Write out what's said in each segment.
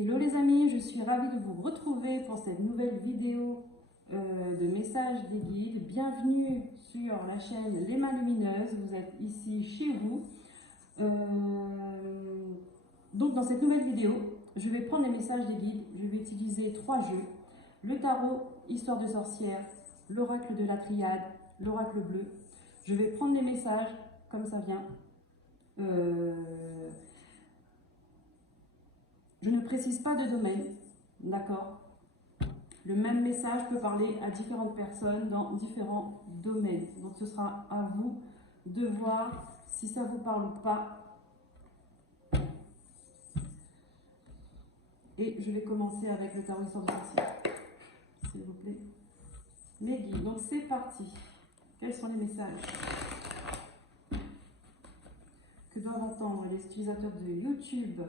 Hello les amis, je suis ravie de vous retrouver pour cette nouvelle vidéo de messages des guides. Bienvenue sur la chaîne Les Mains Lumineuses, vous êtes ici chez vous. Donc dans cette nouvelle vidéo, je vais prendre les messages des guides, je vais utiliser 3 jeux. Le tarot, histoire de sorcière, l'oracle de la triade, l'oracle bleu. Je vais prendre les messages comme ça vient. Je ne précise pas de domaine, d'accord? Le même message peut parler à différentes personnes dans différents domaines. Donc ce sera à vous de voir si ça vous parle ou pas. Et je vais commencer avec le tarot histoire de sorcière, s'il vous plaît. Les guides, donc c'est parti. Quels sont les messages que doivent entendre les utilisateurs de YouTube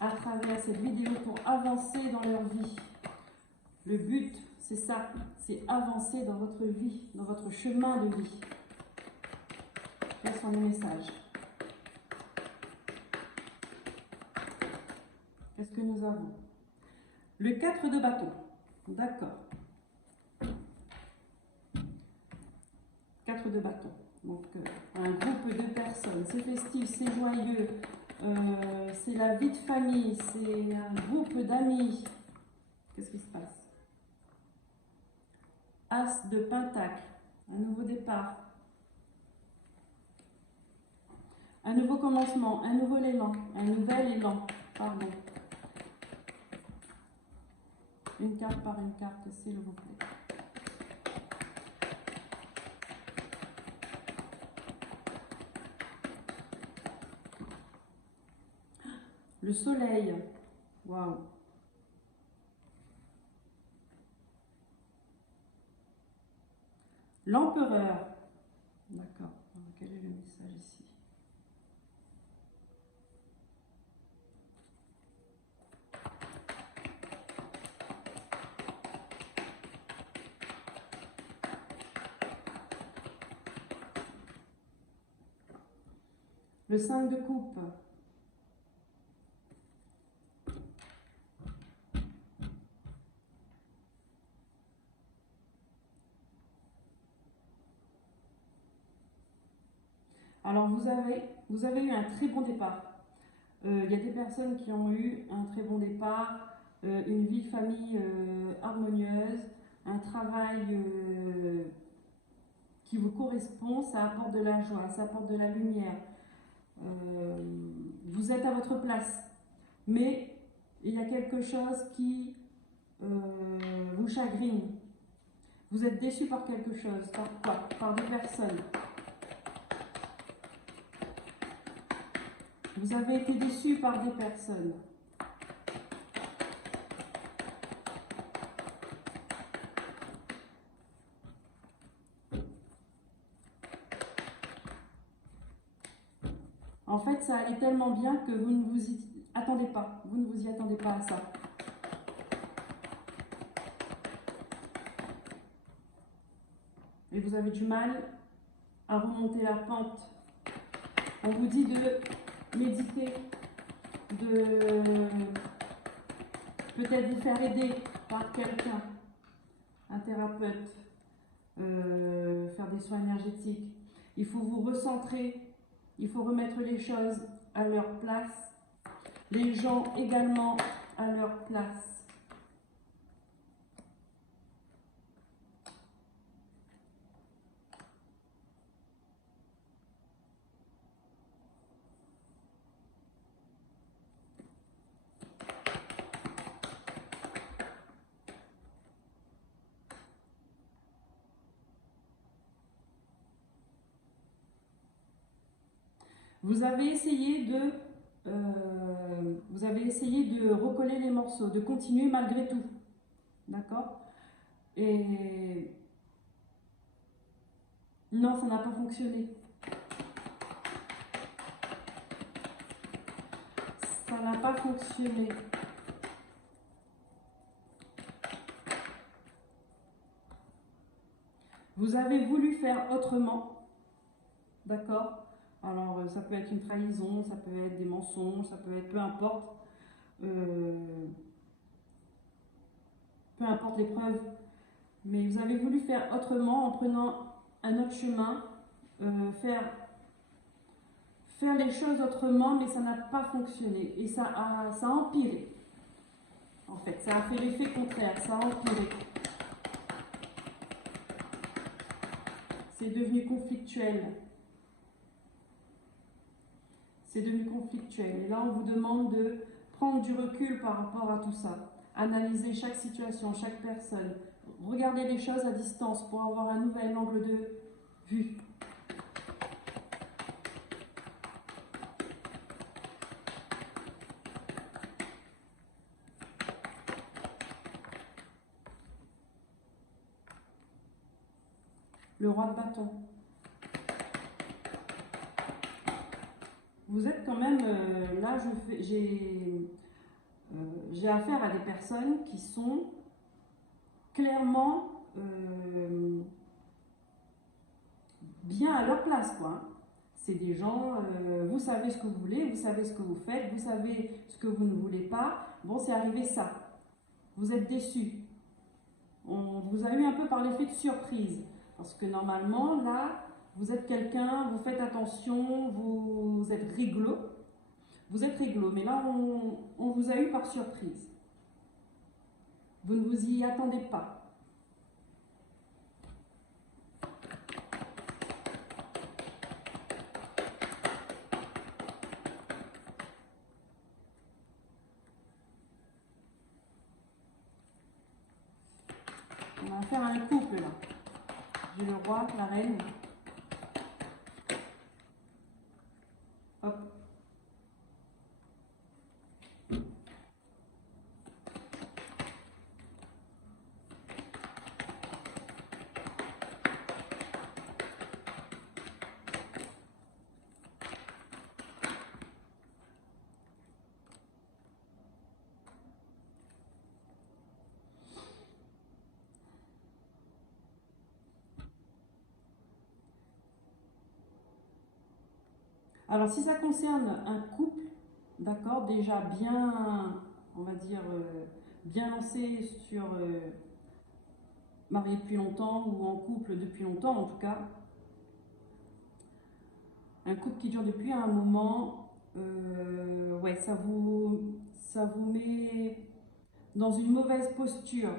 à travers cette vidéo pour avancer dans leur vie? Le but, c'est ça, c'est avancer dans votre vie, dans votre chemin de vie. Quels sont les messages? Qu'est-ce que nous avons? Le 4 de bâton, d'accord. 4 de bâton, donc un groupe de personnes, c'est festif, c'est joyeux, c'est la vie de famille, c'est un groupe d'amis. Qu'est-ce qui se passe? As de pentacle, un nouveau départ, un nouveau commencement, un nouvel élan, pardon. Une carte par une carte, s'il vous plaît. Le soleil, waouh. L'empereur, d'accord. Quel est le message ici? Le 5 de coupe. Alors vous avez eu un très bon départ. Il y a des personnes qui ont eu un très bon départ, une vie de famille harmonieuse, un travail qui vous correspond, ça apporte de la joie, ça apporte de la lumière. Vous êtes à votre place, mais il y a quelque chose qui vous chagrine. Vous êtes déçu par quelque chose, par quoi? Par des personnes. Vous avez été déçu par des personnes. En fait, ça allait tellement bien que vous ne vous y attendez pas. Vous ne vous y attendez pas à ça. Et vous avez du mal à remonter la pente. On vous dit de méditer, de peut-être vous faire aider par quelqu'un, un thérapeute, faire des soins énergétiques. Il faut vous recentrer, il faut remettre les choses à leur place, les gens également à leur place. Vous avez essayé de recoller les morceaux, de continuer malgré tout. D'accord? Et non, ça n'a pas fonctionné. Ça n'a pas fonctionné. Vous avez voulu faire autrement. D'accord? Alors, ça peut être une trahison, ça peut être des mensonges, ça peut être peu importe. peu importe l'épreuve, mais vous avez voulu faire autrement en prenant un autre chemin, faire les choses autrement, mais ça n'a pas fonctionné et ça a empiré. En fait, ça a fait l'effet contraire, ça a empiré. C'est devenu conflictuel. C'est devenu conflictuel. Et là, on vous demande de prendre du recul par rapport à tout ça. Analyser chaque situation, chaque personne. Regarder les choses à distance pour avoir un nouvel angle de vue. Le roi de bâton. Vous êtes quand même, là j'ai affaire à des personnes qui sont clairement bien à leur place, quoi. C'est des gens, vous savez ce que vous voulez, vous savez ce que vous faites, vous savez ce que vous ne voulez pas. Bon, c'est arrivé ça. Vous êtes déçus. On vous a eu un peu par l'effet de surprise. Parce que normalement, là, vous êtes quelqu'un, vous faites attention, vous êtes réglo. Vous êtes réglo, mais là, on vous a eu par surprise. Vous ne vous y attendez pas. On va faire un couple, là. J'ai le roi, la reine. Hop. Alors, si ça concerne un couple, d'accord, déjà bien, on va dire, bien lancé sur marié depuis longtemps ou en couple depuis longtemps en tout cas, un couple qui dure depuis un moment, ouais, ça vous met dans une mauvaise posture.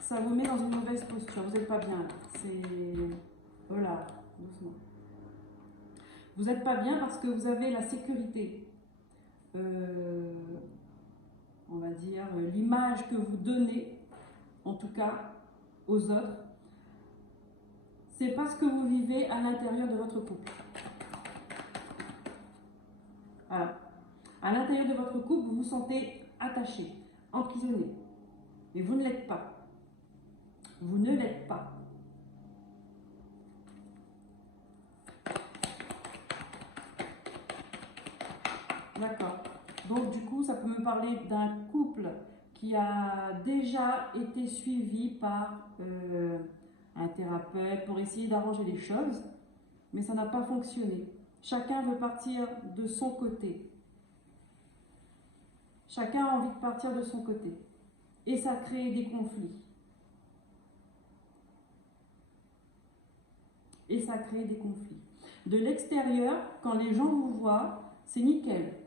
Ça vous met dans une mauvaise posture, vous n'êtes pas bien. C'est... Voilà, doucement. Vous n'êtes pas bien parce que vous avez la sécurité. On va dire l'image que vous donnez, en tout cas aux autres, c'est pas ce que vous vivez à l'intérieur de votre couple. Voilà. À l'intérieur de votre couple, vous vous sentez attaché, emprisonné. Mais vous ne l'êtes pas. Vous ne l'êtes pas. D'accord. Donc du coup, ça peut me parler d'un couple qui a déjà été suivi par un thérapeute pour essayer d'arranger les choses, mais ça n'a pas fonctionné. Chacun veut partir de son côté. Chacun a envie de partir de son côté. Et ça crée des conflits. Et ça crée des conflits. De l'extérieur, quand les gens vous voient, c'est nickel.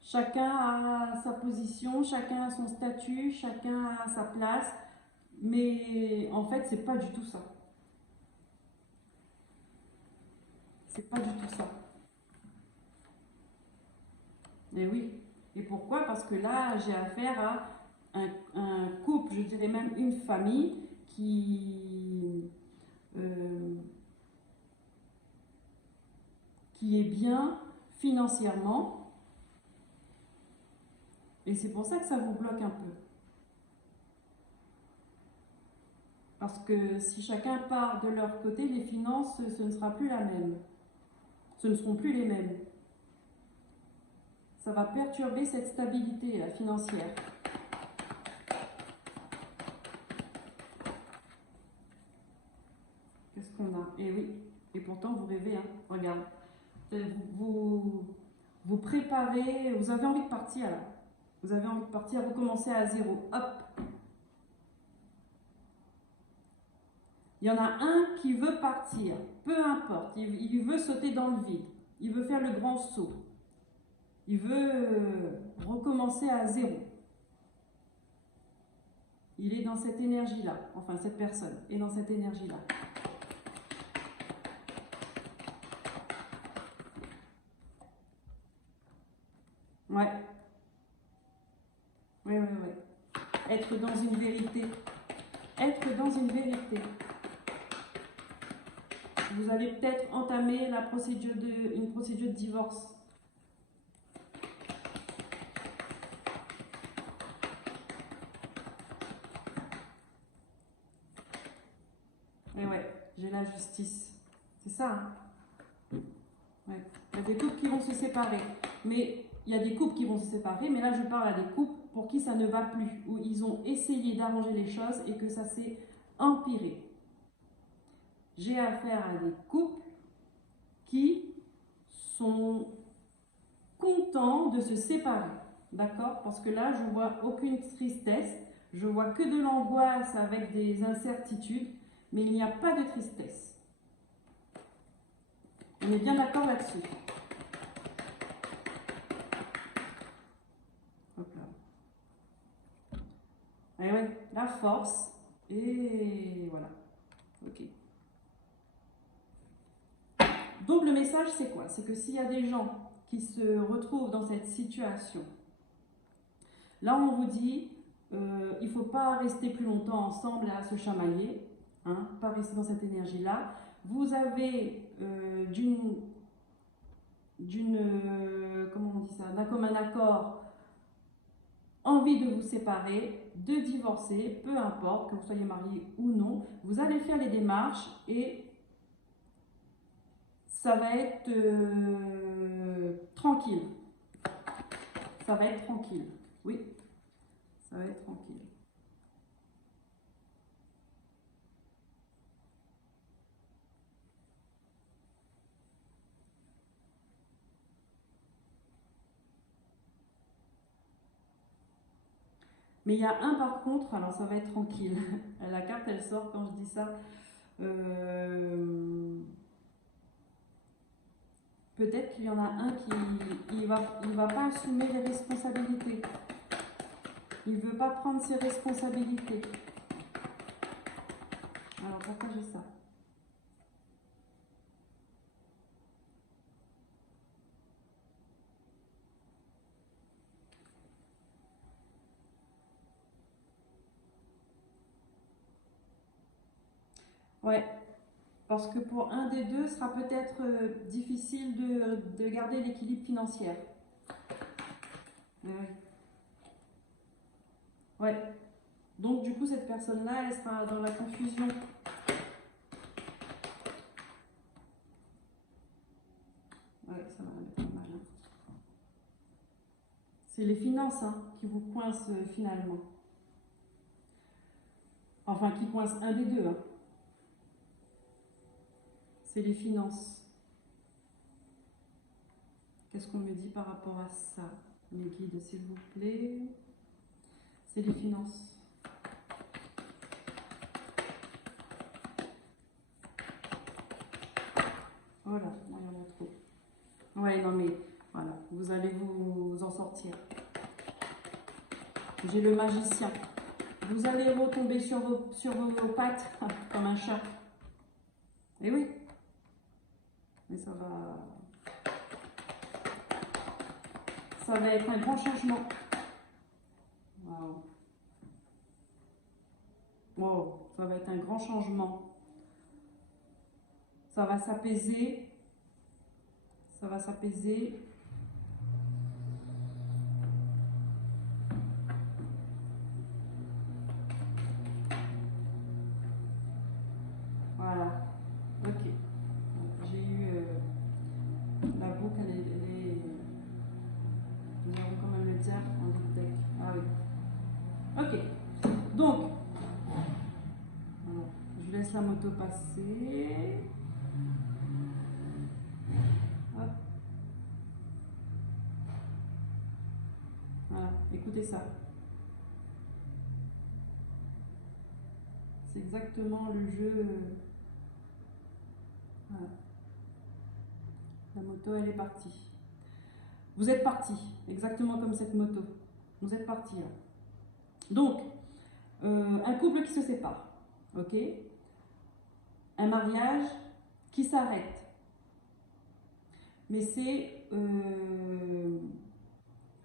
Chacun a sa position, chacun a son statut, chacun a sa place. Mais en fait, c'est pas du tout ça. C'est pas du tout ça. Et oui. Et pourquoi? Parce que là, j'ai affaire à un couple, je dirais même une famille qui est bien financièrement. Et c'est pour ça que ça vous bloque un peu. Parce que si chacun part de leur côté, les finances, ce ne sera plus la même. Ce ne seront plus les mêmes. Ça va perturber cette stabilité là, financière. Qu'est-ce qu'on a? Et oui, et pourtant vous rêvez, hein. Regarde. Vous vous préparez, vous avez envie de partir là. Vous avez envie de partir, vous commencez à zéro. Hop. Il y en a un qui veut partir, peu importe, il veut sauter dans le vide, il veut faire le grand saut, il veut recommencer à zéro. Il est dans cette énergie-là, enfin cette personne est dans cette énergie-là. Ouais. Oui. Être dans une vérité. Être dans une vérité. Vous allez peut-être entamer une procédure de divorce. Et ouais, j'ai la justice. C'est ça, hein? Ouais. Il y a des couples qui vont se séparer. Mais il y a des couples qui vont se séparer, mais là je parle à des couples pour qui ça ne va plus, où ils ont essayé d'arranger les choses et que ça s'est empiré. J'ai affaire à des couples qui sont contents de se séparer, d'accord? Parce que là, je vois aucune tristesse, je vois que de l'angoisse avec des incertitudes, mais il n'y a pas de tristesse. On est bien d'accord là-dessus. Hop là. Et ouais, la force, et voilà. Ok. Donc le message, c'est quoi? C'est que s'il y a des gens qui se retrouvent dans cette situation, là on vous dit, il ne faut pas rester plus longtemps ensemble à se chamailler, hein, pas rester dans cette énergie-là. Vous avez comment on dit ça, d'un commun accord, envie de vous séparer, de divorcer, peu importe que vous soyez marié ou non, vous allez faire les démarches et ça va être tranquille. Ça va être tranquille. Oui, ça va être tranquille. Mais il y a un par contre, alors ça va être tranquille. La carte, elle sort quand je dis ça. Peut-être qu'il y en a un qui il va pas assumer les responsabilités. Il ne veut pas prendre ses responsabilités. Alors pourquoi j'ai ça? Ouais, parce que pour un des deux, ce sera peut-être difficile de garder l'équilibre financier. Ouais. Donc du coup, cette personne-là, elle sera dans la confusion. Ouais, ça va aller pas mal. Hein. C'est les finances hein, qui vous coincent finalement. Enfin, qui coincent un des deux. Hein. C'est les finances. Qu'est-ce qu'on me dit par rapport à ça? Mes guides, s'il vous plaît. C'est les finances. Voilà, il y en a trop. Ouais, non mais voilà, vous allez vous en sortir. J'ai le magicien. Vous allez retomber sur vos pattes comme un chat. Et oui. Mais ça va être un grand changement. Waouh. Wow, ça va être un grand changement. Ça va s'apaiser. Ça va s'apaiser. Voilà. Ok. J'ai eu la boucle, elle est nous allons quand même le dire en deck. Ah oui. Ok. Donc, alors, je laisse la moto passer. Hop. Voilà, écoutez ça. C'est exactement le jeu. Voilà. La moto, elle est partie. Vous êtes parti, exactement comme cette moto. Vous êtes parti là. Donc, un couple qui se sépare, ok? Un mariage qui s'arrête. Mais c'est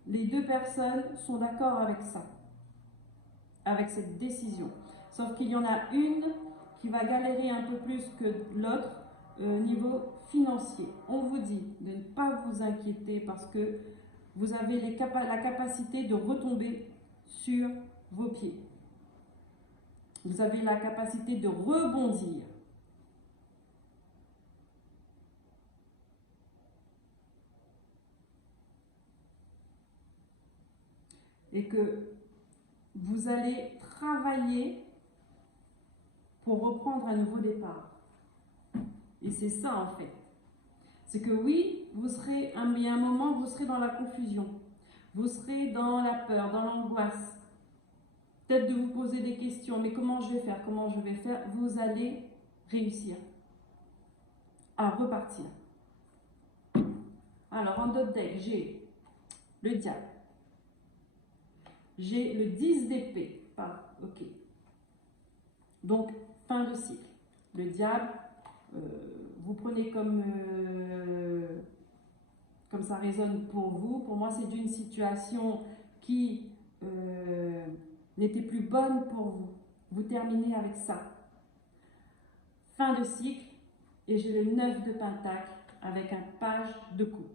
les deux personnes sont d'accord avec ça, avec cette décision. Sauf qu'il y en a une qui va galérer un peu plus que l'autre niveau financier. On vous dit de ne pas vous inquiéter parce que vous avez la capacité de retomber sur vos pieds. Vous avez la capacité de rebondir. Et que vous allez travailler pour reprendre un nouveau départ. Et c'est ça en fait. C'est que oui, vous serez, un moment, vous serez dans la confusion. Vous serez dans la peur, dans l'angoisse. Peut-être de vous poser des questions, mais comment je vais faire? Comment je vais faire? Vous allez réussir à repartir. Alors en dot deck, j'ai le diable. J'ai le 10 d'épée. Ok. Donc, fin de cycle. Le diable, vous prenez comme ça résonne pour vous. Pour moi, c'est d'une situation qui n'était plus bonne pour vous. Vous terminez avec ça. Fin de cycle. Et j'ai le 9 de pentacle avec un page de coupe.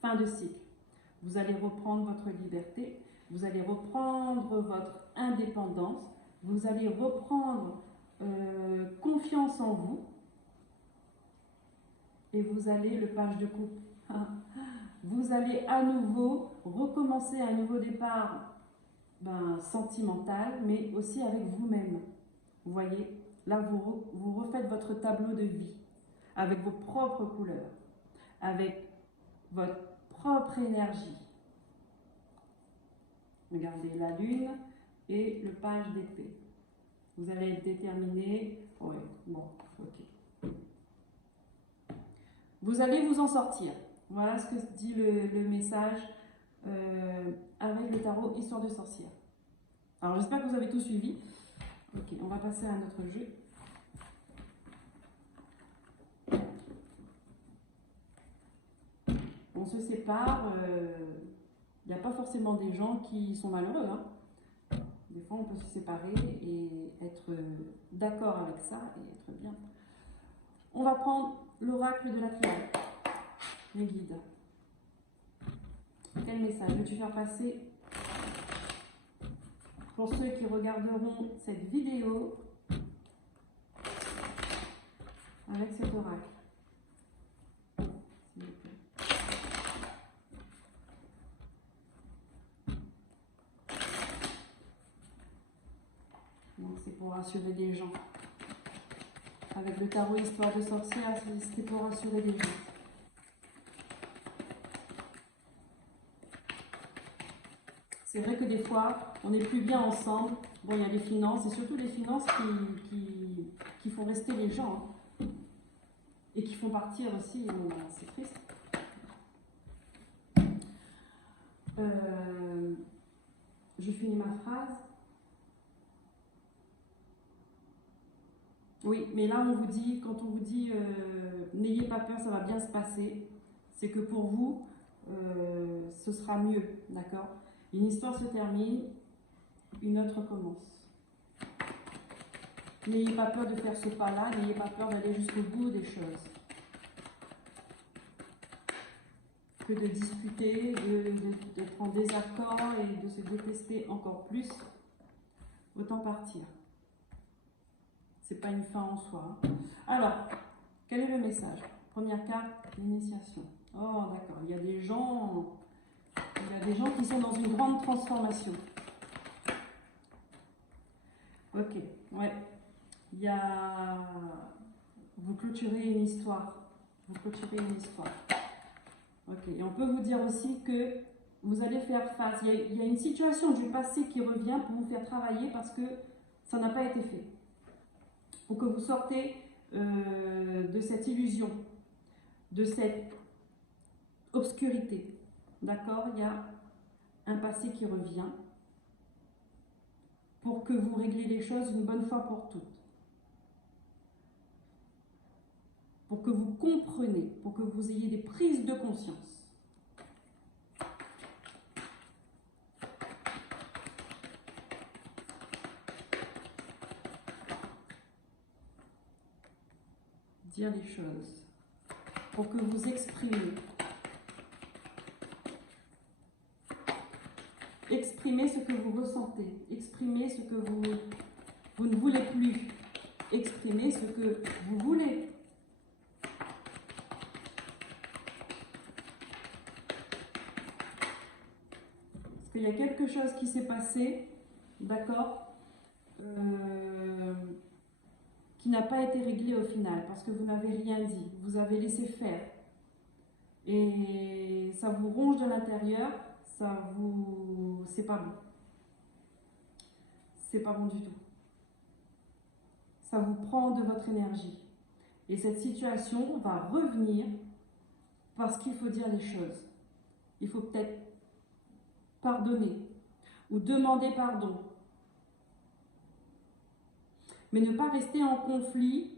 Fin de cycle. Vous allez reprendre votre liberté. Vous allez reprendre votre indépendance. Vous allez reprendre confiance en vous. Et vous allez, le page de coupe, vous allez à nouveau recommencer un nouveau départ sentimental, mais aussi avec vous-même. Vous voyez, là vous refaites votre tableau de vie avec vos propres couleurs, avec votre propre énergie. Regardez la lune et le page d'épée. Vous allez être déterminé. Oui, bon, ok. Vous allez vous en sortir. Voilà ce que dit le message avec le tarot Histoire de sorcière. Alors j'espère que vous avez tout suivi. Ok, on va passer à notre jeu. On se sépare. Il n'y a pas forcément des gens qui sont malheureux. Hein. Des fois, on peut se séparer et être d'accord avec ça et être bien. On va prendre l'oracle de la triade, les guides. Quel message veux-tu faire passer pour ceux qui regarderont cette vidéo avec cet oracle? Donc c'est pour rassurer des gens. Avec le tarot Histoire de sorcière, c'est pour rassurer des gens. C'est vrai que des fois, on n'est plus bien ensemble. Bon, il y a les finances, et surtout les finances qui font rester les gens. Hein, et qui font partir aussi, c'est triste. Je finis ma phrase. Oui, mais là, on vous dit, quand on vous dit n'ayez pas peur, ça va bien se passer, c'est que pour vous, ce sera mieux, d'accord? Une histoire se termine, une autre commence. N'ayez pas peur de faire ce pas-là, n'ayez pas peur d'aller jusqu'au bout des choses. Que de discuter, d'être en désaccord et de se détester encore plus, autant partir. C'est pas une fin en soi. Hein. Alors, quel est le message? Première carte, l'initiation. Oh, d'accord, il y a des gens qui sont dans une grande transformation. Ok, ouais. Il y a... Vous clôturez une histoire. Vous clôturez une histoire. Ok, et on peut vous dire aussi que vous allez faire face. Il y a une situation du passé qui revient pour vous faire travailler parce que ça n'a pas été fait. Pour que vous sortez de cette illusion, de cette obscurité. D'accord? Il y a un passé qui revient pour que vous régliez les choses une bonne fois pour toutes. Pour que vous compreniez, pour que vous ayez des prises de conscience. Dire les choses, pour que vous exprimiez. Exprimez ce que vous ressentez, exprimez ce que vous ne voulez plus, exprimez ce que vous voulez. Parce qu'il y a quelque chose qui s'est passé, d'accord, qui n'a pas été réglé au final, parce que vous n'avez rien dit, vous avez laissé faire. Et ça vous ronge de l'intérieur, c'est pas bon. C'est pas bon du tout. Ça vous prend de votre énergie. Et cette situation va revenir parce qu'il faut dire les choses. Il faut peut-être pardonner ou demander pardon. Mais ne pas rester en conflit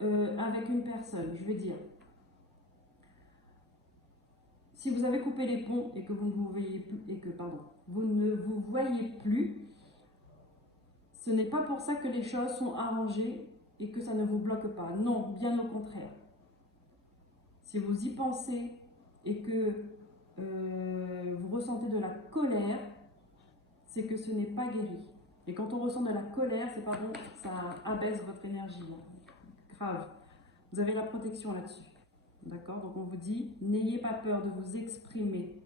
avec une personne, je veux dire. Si vous avez coupé les ponts et que vous ne vous voyez plus, vous ne vous voyez plus, ce n'est pas pour ça que les choses sont arrangées et que ça ne vous bloque pas. Non, bien au contraire. Si vous y pensez et que vous ressentez de la colère, c'est que ce n'est pas guéri. Et quand on ressent de la colère, c'est pas bon, ça abaisse votre énergie. Grave. Vous avez la protection là-dessus. D'accord? Donc on vous dit, n'ayez pas peur de vous exprimer.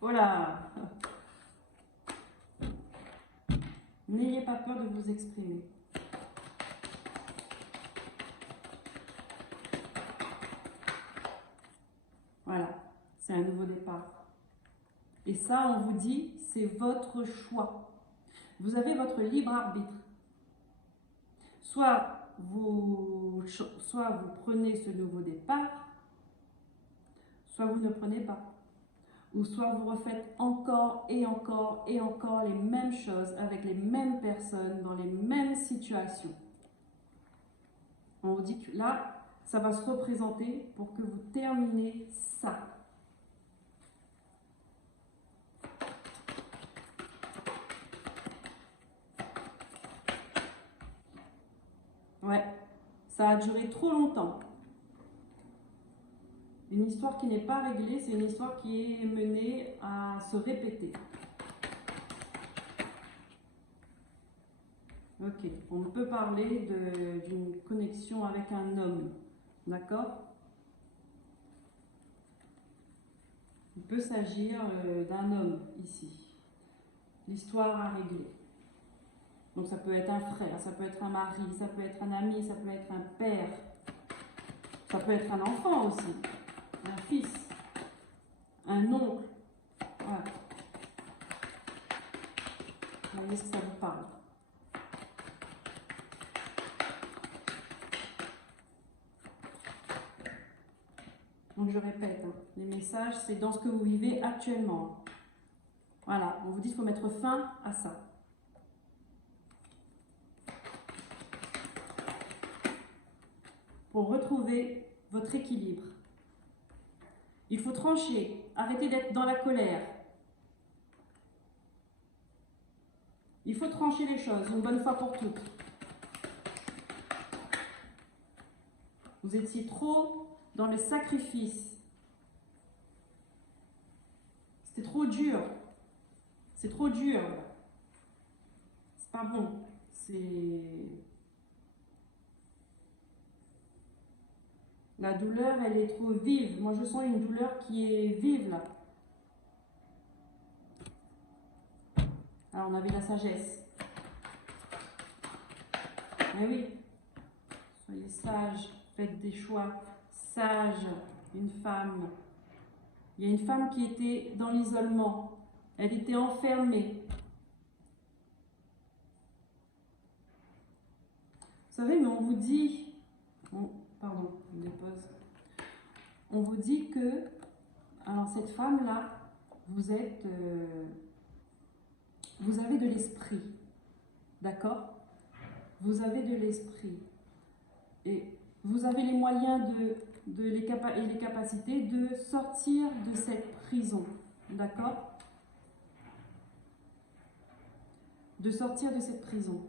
Voilà. N'ayez pas peur de vous exprimer. Voilà, c'est un nouveau départ. Et ça, on vous dit, c'est votre choix. Vous avez votre libre arbitre. Soit vous prenez ce nouveau départ, soit vous ne prenez pas. Ou soit vous refaites encore et encore et encore les mêmes choses avec les mêmes personnes, dans les mêmes situations. On vous dit que là, ça va se représenter pour que vous terminez ça. Ouais, ça a duré trop longtemps. Une histoire qui n'est pas réglée, c'est une histoire qui est menée à se répéter. Ok, on peut parler d'une connexion avec un homme, d'accord? Il peut s'agir d'un homme ici. L'histoire à régler. Donc ça peut être un frère, ça peut être un mari, ça peut être un ami, ça peut être un père, ça peut être un enfant aussi, un fils, un oncle. Voilà. Vous voyez ce que ça vous parle. Donc je répète, hein, les messages, c'est dans ce que vous vivez actuellement. Voilà, on vous dit qu'il faut mettre fin à ça. Pour retrouver votre équilibre. Il faut trancher, arrêter d'être dans la colère. Il faut trancher les choses une bonne fois pour toutes. Vous étiez trop dans le sacrifice. C'était trop dur. C'est trop dur. C'est pas bon. La douleur, elle est trop vive. Moi, je sens une douleur qui est vive, là. Alors, on avait la sagesse. Mais oui, soyez sages. faites des choix sages. Une femme. Il y a une femme qui était dans l'isolement. Elle était enfermée. Vous savez, mais on vous dit... pardon, je dépose. On vous dit que... Alors, cette femme-là, vous êtes... vous avez de l'esprit. D'accord? Vous avez de l'esprit. Et vous avez les moyens et les capacités de sortir de cette prison. D'accord? De sortir de cette prison.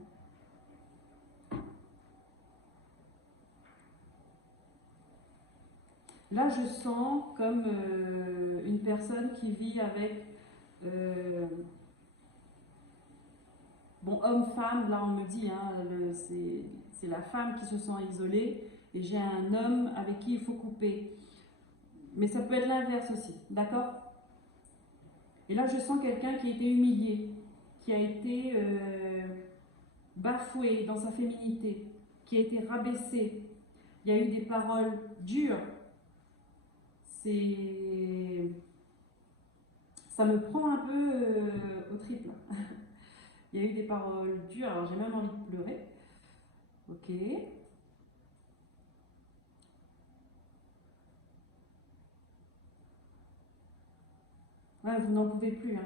Là, je sens comme une personne qui vit avec... bon, homme-femme, là on me dit, hein, c'est la femme qui se sent isolée et j'ai un homme avec qui il faut couper. Mais ça peut être l'inverse aussi, d'accord? Et là, je sens quelqu'un qui a été humilié, qui a été bafoué dans sa féminité, qui a été rabaissé. Il y a eu des paroles dures. Ça me prend un peu au triple. Il y a eu des paroles dures, alors j'ai même envie de pleurer. Ok. Ouais, vous n'en pouvez plus. Hein.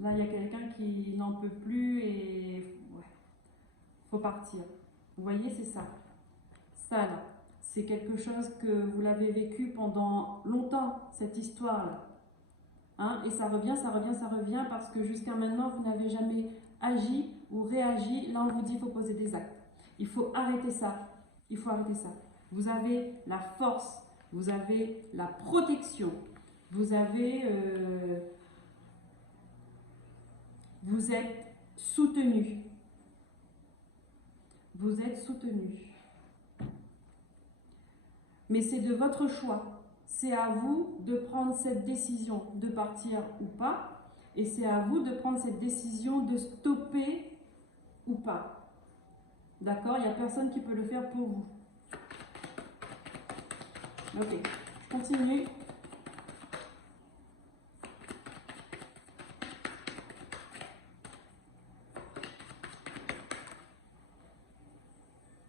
Là, il y a quelqu'un qui n'en peut plus et ouais, faut partir. Vous voyez, c'est ça. Ça, là, c'est quelque chose que vous l'avez vécu pendant longtemps, cette histoire-là. Hein, et ça revient, parce que jusqu'à maintenant, vous n'avez jamais agi ou réagi. Là, on vous dit qu'il faut poser des actes. Il faut arrêter ça. Il faut arrêter ça. Vous avez la force, vous avez la protection, vous avez... vous êtes soutenu. Vous êtes soutenu. Mais c'est de votre choix. C'est à vous de prendre cette décision de partir ou pas. Et c'est à vous de prendre cette décision de stopper ou pas. D'accord? Il n'y a personne qui peut le faire pour vous. Ok, je continue.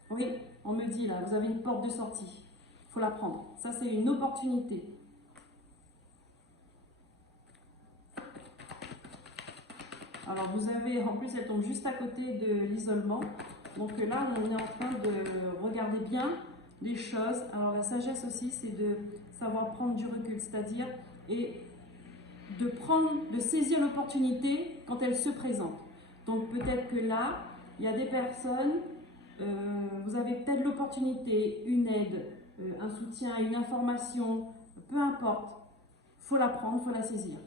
Oui, on me dit là, vous avez une porte de sortie. Il faut la prendre. Ça, c'est une opportunité. Alors, vous avez, en plus, elle tombe juste à côté de l'isolement. Donc là, on est en train de regarder bien les choses. Alors, la sagesse aussi, c'est de savoir prendre du recul, c'est-à-dire et de saisir l'opportunité quand elle se présente. Donc, peut-être que là, il y a des personnes, vous avez peut-être l'opportunité, une aide, un soutien, une information, peu importe. Il faut la prendre, il faut la saisir.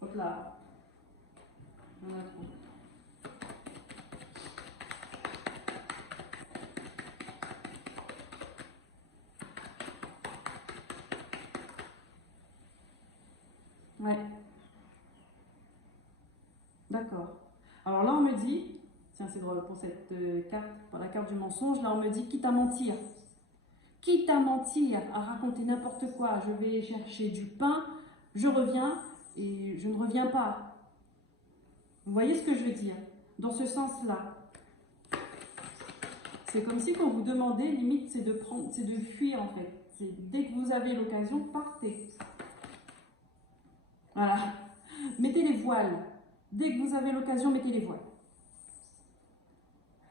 Hop là. On a trop. Ouais. D'accord. Alors là, on me dit, tiens, c'est drôle pour cette carte, pour la carte du mensonge, là, on me dit quitte à mentir. Quitte à mentir, à raconter n'importe quoi, je vais chercher du pain, je reviens et je ne reviens pas. Vous voyez ce que je veux dire? Dans ce sens-là. C'est comme si quand vous demandez, limite, c'est de fuir en fait. Dès que vous avez l'occasion, partez. Voilà. Mettez les voiles. Dès que vous avez l'occasion, mettez les voiles.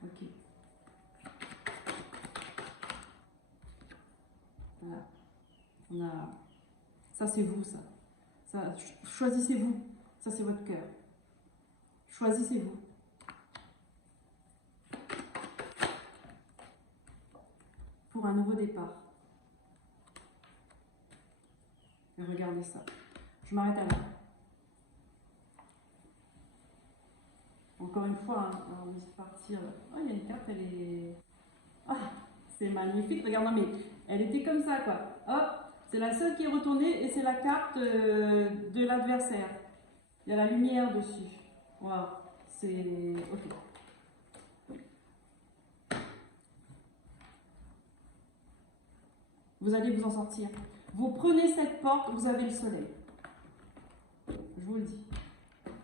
Ok. Voilà. Ça, c'est vous, ça. Choisissez-vous. Ça, c'est votre cœur. Choisissez-vous. Pour un nouveau départ. Et regardez ça. Je m'arrête à là. Encore une fois, hein, on va partir. Oh, il y a une carte, elle est... Ah, c'est magnifique. Regarde, non, mais elle était comme ça, quoi. Hop, c'est la seule qui est retournée et c'est la carte de l'adversaire. Il y a la lumière dessus. Waouh, c'est... Ok. Vous allez vous en sortir. Vous prenez cette porte, vous avez le soleil. Je vous le dis.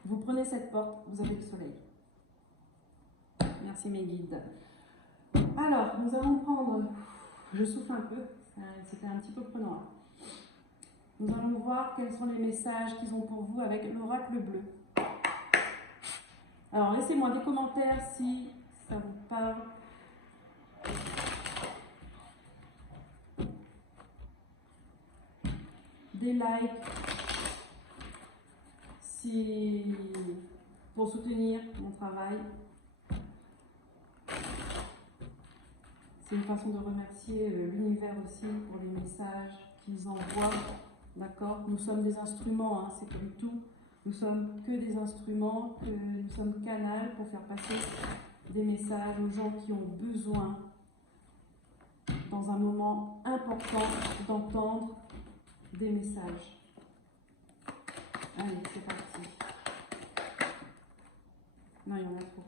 Vous prenez cette porte, vous avez le soleil. Merci mes guides. Alors, nous allons prendre... Je souffle un peu, c'était un petit peu prenant. Nous allons voir quels sont les messages qu'ils ont pour vous avec l'oracle bleu. Alors, laissez-moi des commentaires si ça vous parle. Des likes si, pour soutenir mon travail. C'est une façon de remercier l'univers aussi pour les messages qu'ils envoient. D'accord? Nous sommes des instruments, hein, c'est comme tout. Nous sommes que des instruments, que nous sommes canal pour faire passer des messages aux gens qui ont besoin, dans un moment important, d'entendre des messages. Allez, c'est parti. Non, il y en a trop.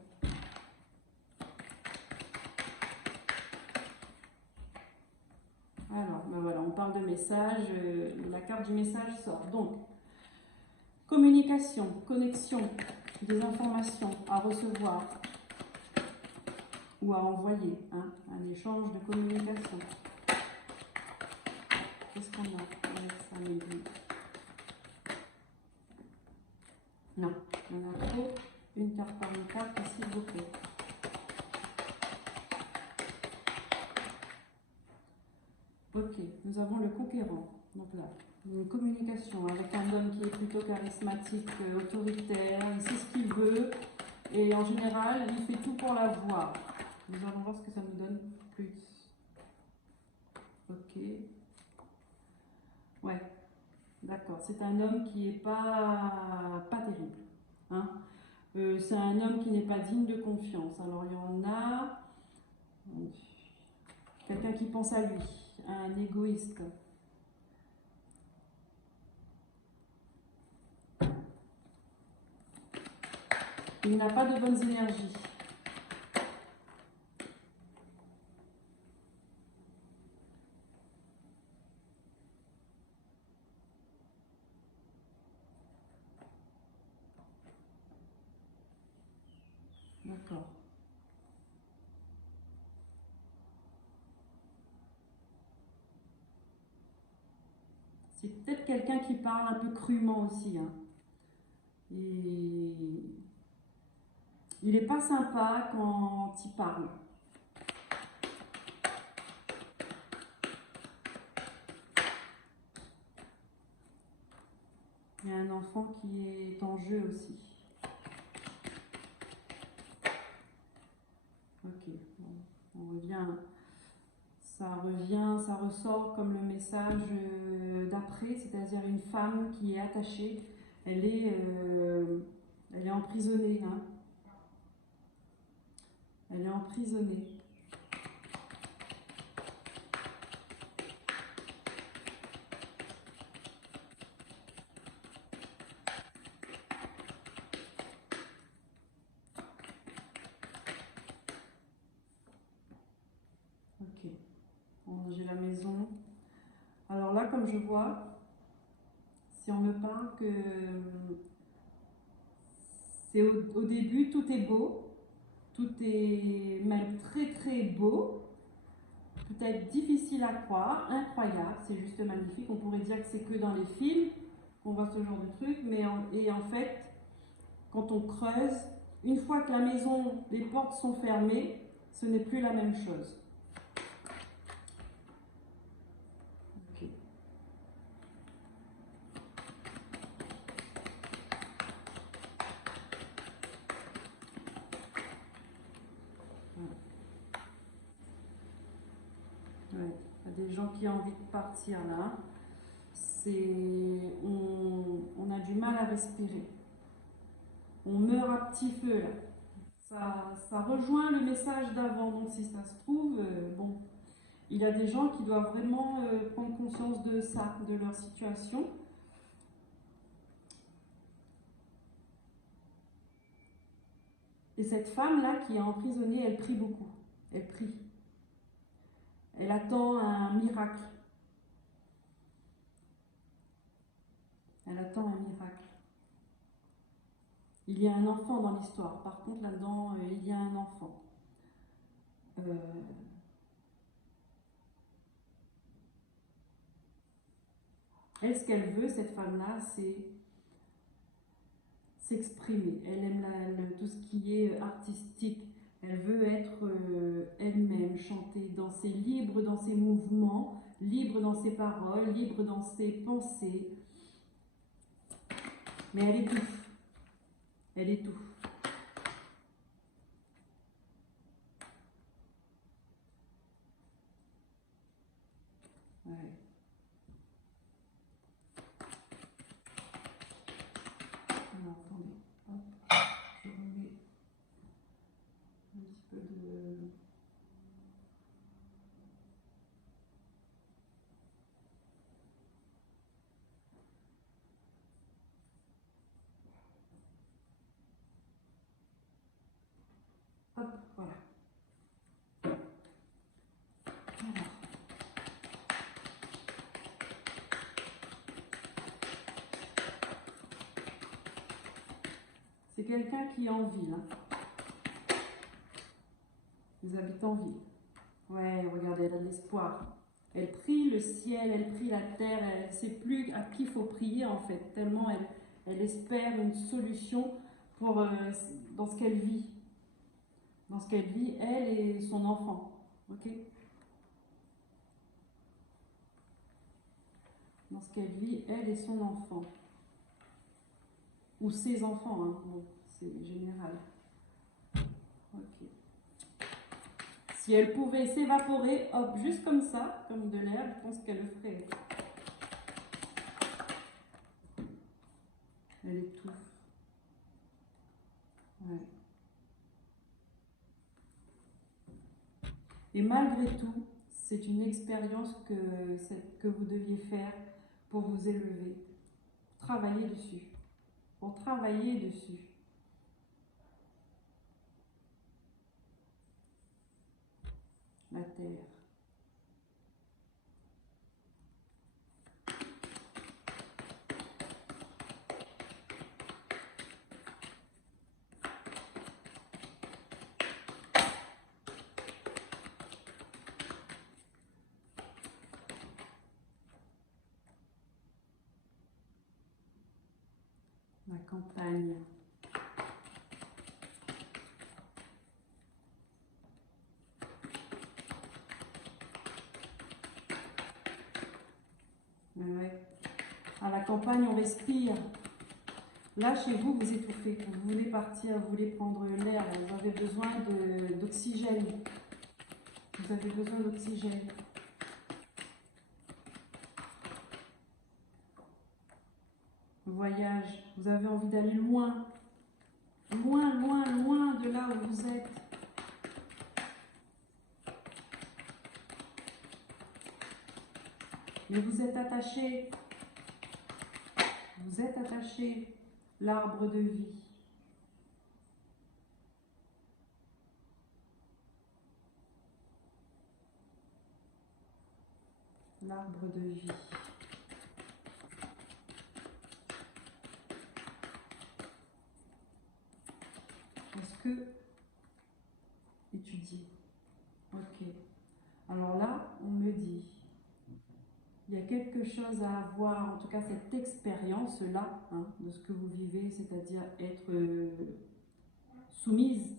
Alors, ben voilà, on parle de message, la carte du message sort. Donc, communication, connexion, des informations à recevoir ou à envoyer, hein, un échange de communication. Qu'est-ce qu'on a avec ça, mes guides? Non, il y en a trop. Une carte par une carte, s'il vous plaît. Ok, nous avons le conquérant. Donc là, une communication avec un homme qui est plutôt charismatique, autoritaire, il sait ce qu'il veut et en général, il fait tout pour l'avoir. Nous allons voir ce que ça nous donne plus. Ok. Ouais, d'accord. C'est un homme qui n'est pas terrible. Hein. C'est un homme qui n'est pas digne de confiance. Alors il y en a quelqu'un qui pense à lui, un égoïste. Il n'a pas de bonnes énergies. D'accord. C'est peut-être quelqu'un qui parle un peu crûment aussi. Hein. Et il n'est pas sympa quand il parle. Il y a un enfant qui est en jeu aussi. Ok, bon, on revient. Ça ressort comme le message d'après, c'est-à-dire une femme qui est attachée, elle est emprisonnée. Hein. Elle est emprisonnée. Ok. J'ai la maison. Alors là, comme je vois, si on me parle que c'est au début, tout est beau, tout est même très très beau, peut-être difficile à croire, incroyable, c'est juste magnifique. On pourrait dire que c'est que dans les films qu'on voit ce genre de truc, mais en fait, quand on creuse, une fois que la maison, les portes sont fermées, ce n'est plus la même chose. Okay. Ouais. Il y a des gens qui ont envie de partir là. On a du mal à respirer. On meurt à petit feu là. Ça rejoint le message d'avant. Donc si ça se trouve, bon, il y a des gens qui doivent vraiment prendre conscience de ça, de leur situation. Et cette femme-là qui est emprisonnée, elle prie beaucoup. Elle prie. Elle attend un miracle. Elle attend un miracle. Il y a un enfant dans l'histoire. Par contre, là-dedans, il y a un enfant. Elle, ce qu'elle veut, cette femme-là, c'est s'exprimer. Elle aime tout ce qui est artistique. Elle veut être elle-même, chanter, danser, libre dans ses mouvements, libre dans ses paroles, libre dans ses pensées. Mais elle étouffe. Elle étouffe. Ouais. Alors, attendez. Hop. Je remets un petit peu de... Hop, voilà. Alors. C'est quelqu'un qui est en ville. Hein. Ils habitent en ville. Ouais, regardez, elle a de l'espoir. Elle prie le ciel, elle prie la terre, elle ne sait plus à qui il faut prier en fait, tellement elle espère une solution pour, dans ce qu'elle vit. Dans ce qu'elle vit, elle et son enfant. Ok? Dans ce qu'elle vit, elle et son enfant. Ou ses enfants, hein. Bon, c'est général. Ok. Si elle pouvait s'évaporer, hop, juste comme ça, comme de l'air, je pense qu'elle le ferait. Elle étouffe. Ouais. Et malgré tout, c'est une expérience que vous deviez faire pour vous élever. Travailler dessus. Pour travailler dessus. La terre. La campagne. Ouais. À la campagne, on respire. Là, chez vous, vous étouffez. Vous voulez partir, vous voulez prendre l'air. Vous avez besoin d'oxygène. Vous avez besoin d'oxygène. Voyage. Vous avez envie d'aller loin. Loin, loin, loin de là où vous êtes. Mais vous êtes attaché. Vous êtes attaché. L'arbre de vie. L'arbre de vie. Est-ce que étudier? Ok. Alors là, on me dit, il y a quelque chose à avoir, en tout cas cette expérience-là, hein, de ce que vous vivez, c'est-à-dire être soumise,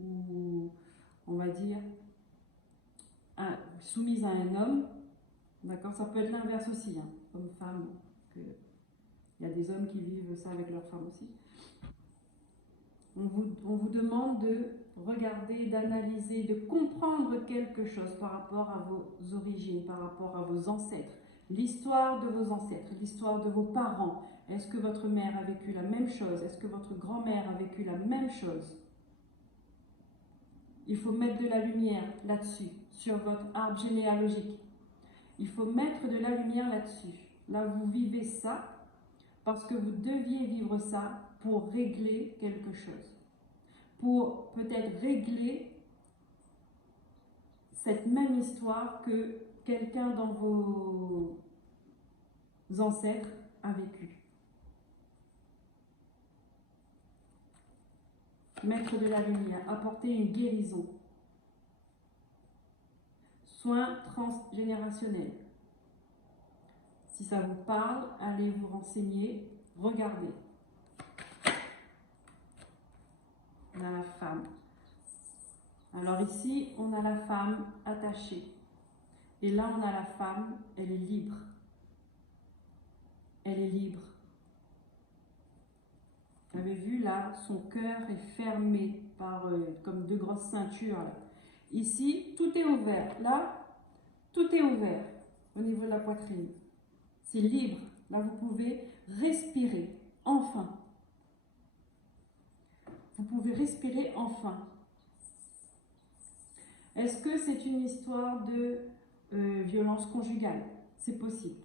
ou on va dire, soumise à un homme, d'accord? Ça peut être l'inverse aussi, hein, homme-femme, il y a des hommes qui vivent ça avec leurs femmes aussi. On vous demande de regarder, d'analyser, de comprendre quelque chose par rapport à vos origines, par rapport à vos ancêtres, l'histoire de vos ancêtres, l'histoire de vos parents. Est-ce que votre mère a vécu la même chose? Est-ce que votre grand-mère a vécu la même chose? Il faut mettre de la lumière là-dessus, sur votre arbre généalogique. Il faut mettre de la lumière là-dessus. Là, vous vivez ça parce que vous deviez vivre ça pour régler quelque chose. Pour peut-être régler cette même histoire que quelqu'un dans vos ancêtres a vécu. Maître de la lumière, apporter une guérison. Soins transgénérationnels. Si ça vous parle, allez vous renseigner, regardez. On a la femme. Alors ici, on a la femme attachée. Et là, on a la femme, elle est libre. Elle est libre. Vous avez vu là, son cœur est fermé par comme deux grosses ceintures. Là. Ici, tout est ouvert. Là, tout est ouvert au niveau de la poitrine. C'est libre. Là, vous pouvez respirer. Enfin. Vous pouvez respirer enfin. Est-ce que c'est une histoire de violence conjugale? C'est possible.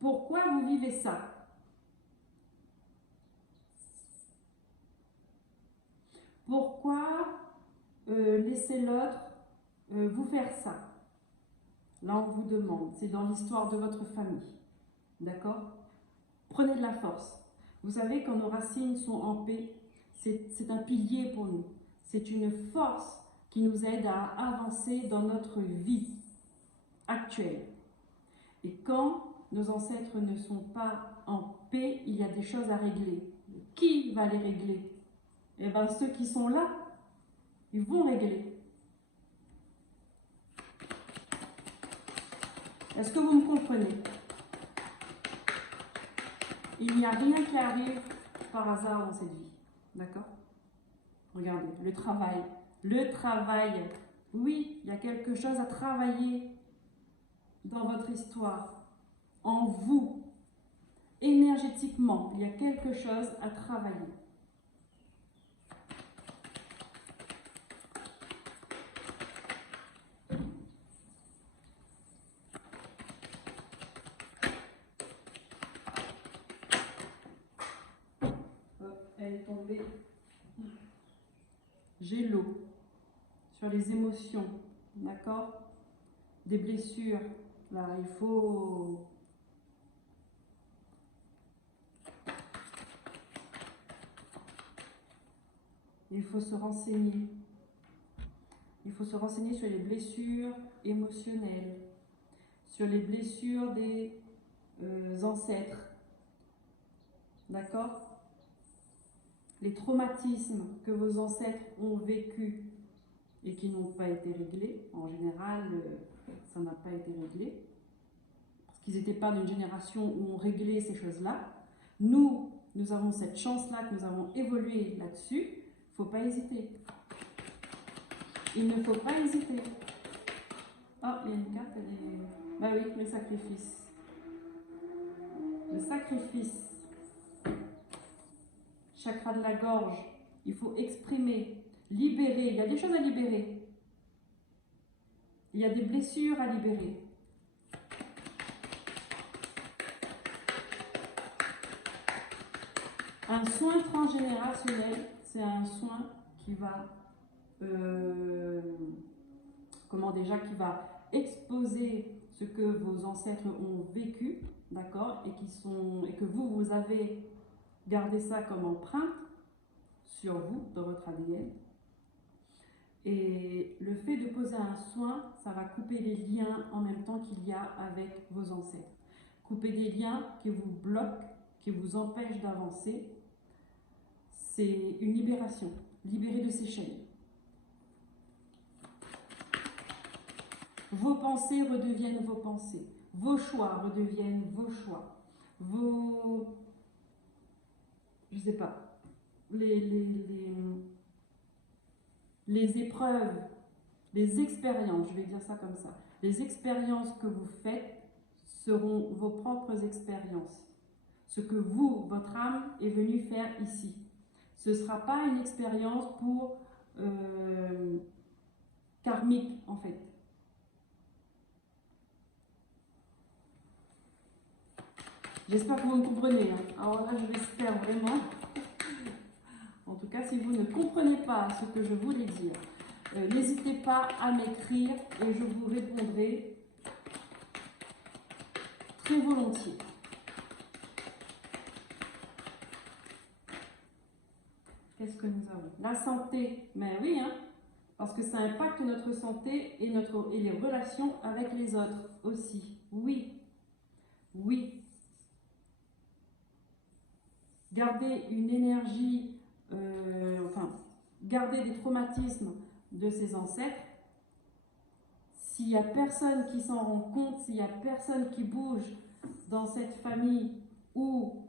Pourquoi vous vivez ça? Pourquoi laisser l'autre vous faire ça? Là, on vous demande. C'est dans l'histoire de votre famille. D'accord? Prenez de la force. Vous savez, quand nos racines sont en paix, c'est un pilier pour nous. C'est une force qui nous aide à avancer dans notre vie actuelle. Et quand nos ancêtres ne sont pas en paix, il y a des choses à régler. Qui va les régler? Eh bien, ceux qui sont là, ils vont régler. Est-ce que vous me comprenez? Il n'y a rien qui arrive par hasard dans cette vie. D'accord? Regardez, le travail. Le travail. Oui, il y a quelque chose à travailler dans votre histoire. En vous. Énergétiquement, il y a quelque chose à travailler. Elle est tombée. J'ai l'eau sur les émotions, d'accord? Des blessures. Là, il faut se renseigner. Il faut se renseigner sur les blessures émotionnelles, sur les blessures des ancêtres, d'accord? Les traumatismes que vos ancêtres ont vécus et qui n'ont pas été réglés. En général, ça n'a pas été réglé. Parce qu'ils n'étaient pas d'une génération où on réglait ces choses-là. Nous avons cette chance-là, que nous avons évolué là-dessus. Il ne faut pas hésiter. Il ne faut pas hésiter. Oh, il y a une carte, elle est... Bah oui, le sacrifice. Le sacrifice. Chakra de la gorge. Il faut exprimer, libérer. Il y a des choses à libérer. Il y a des blessures à libérer. Un soin transgénérationnel, c'est un soin qui va, qui va exposer ce que vos ancêtres ont vécu, d'accord, et que vous avez gardé ça comme empreinte sur vous, dans votre ADN. Et le fait de poser un soin, ça va couper les liens en même temps qu'il y a avec vos ancêtres. Couper des liens qui vous bloquent, qui vous empêchent d'avancer. C'est une libération, libérer de ces chaînes. Vos pensées redeviennent vos pensées. Vos choix redeviennent vos choix. Je sais pas, les épreuves, les expériences, je vais dire ça comme ça, les expériences que vous faites seront vos propres expériences. Ce que vous, votre âme, est venue faire ici. Ce ne sera pas une expérience pour karmique, en fait. J'espère que vous me comprenez. Alors là, je l'espère vraiment. En tout cas, si vous ne comprenez pas ce que je voulais dire, n'hésitez pas à m'écrire et je vous répondrai très volontiers. qu'est-ce que nous avons? La santé, mais oui, hein, parce que ça impacte notre santé et les relations avec les autres aussi. Oui, oui. Garder une énergie, garder des traumatismes de ses ancêtres, s'il n'y a personne qui s'en rend compte, s'il n'y a personne qui bouge dans cette famille où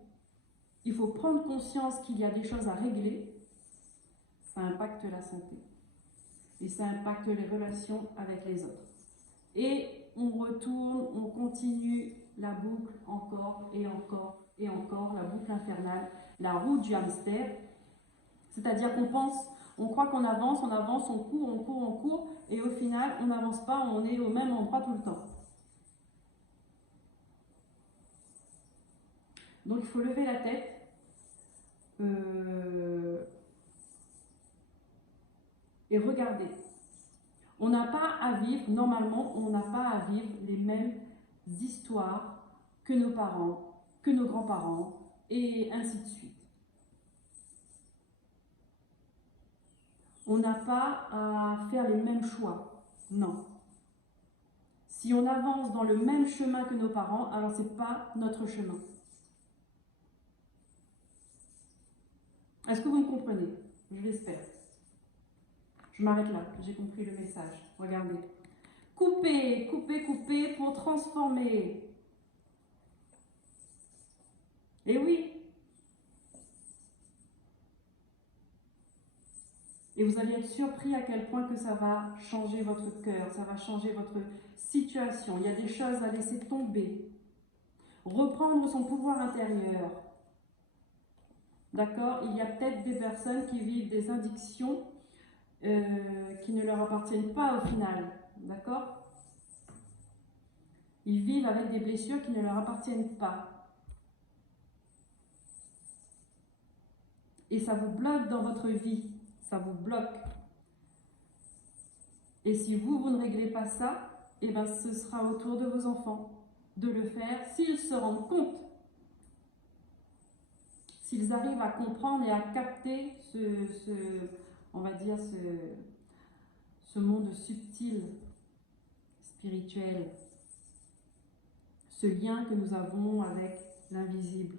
il faut prendre conscience qu'il y a des choses à régler, ça impacte la santé. Et ça impacte les relations avec les autres. Et on retourne, on continue la boucle encore et encore et encore, la boucle infernale, la roue du hamster. C'est-à-dire qu'on pense, on croit qu'on avance, on court, et au final, on n'avance pas, on est au même endroit tout le temps. Donc il faut lever la tête. Et regarder. On n'a pas à vivre, normalement, on n'a pas à vivre les mêmes histoires que nos parents, que nos grands-parents, et ainsi de suite. On n'a pas à faire les mêmes choix, non. Si on avance dans le même chemin que nos parents, alors ce n'est pas notre chemin. Est-ce que vous me comprenez? Je l'espère. Je m'arrête là, j'ai compris le message. Regardez. Couper, couper, couper pour transformer. Et oui. Et vous allez être surpris à quel point que ça va changer votre cœur, ça va changer votre situation. Il y a des choses à laisser tomber. Reprendre son pouvoir intérieur. D'accord? Il y a peut-être des personnes qui vivent des addictions qui ne leur appartiennent pas au final. D'accord? Ils vivent avec des blessures qui ne leur appartiennent pas. Et ça vous bloque dans votre vie. Ça vous bloque. Et si vous ne réglez pas ça, eh ben, ce sera au tour de vos enfants de le faire s'ils se rendent compte. S'ils arrivent à comprendre et à capter on va dire, ce monde subtil, spirituel, ce lien que nous avons avec l'invisible,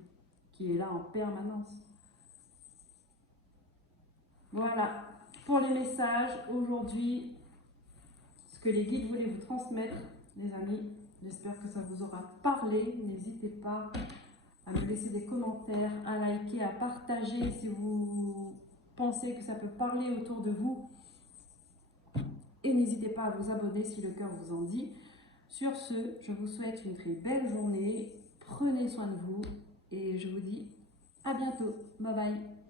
qui est là en permanence. Voilà, pour les messages, aujourd'hui, ce que les guides voulaient vous transmettre, les amis, j'espère que ça vous aura parlé. N'hésitez pas à me laisser des commentaires, à liker, à partager si vous pensez que ça peut parler autour de vous. Et n'hésitez pas à vous abonner si le cœur vous en dit. Sur ce, je vous souhaite une très belle journée. Prenez soin de vous et je vous dis à bientôt. Bye bye.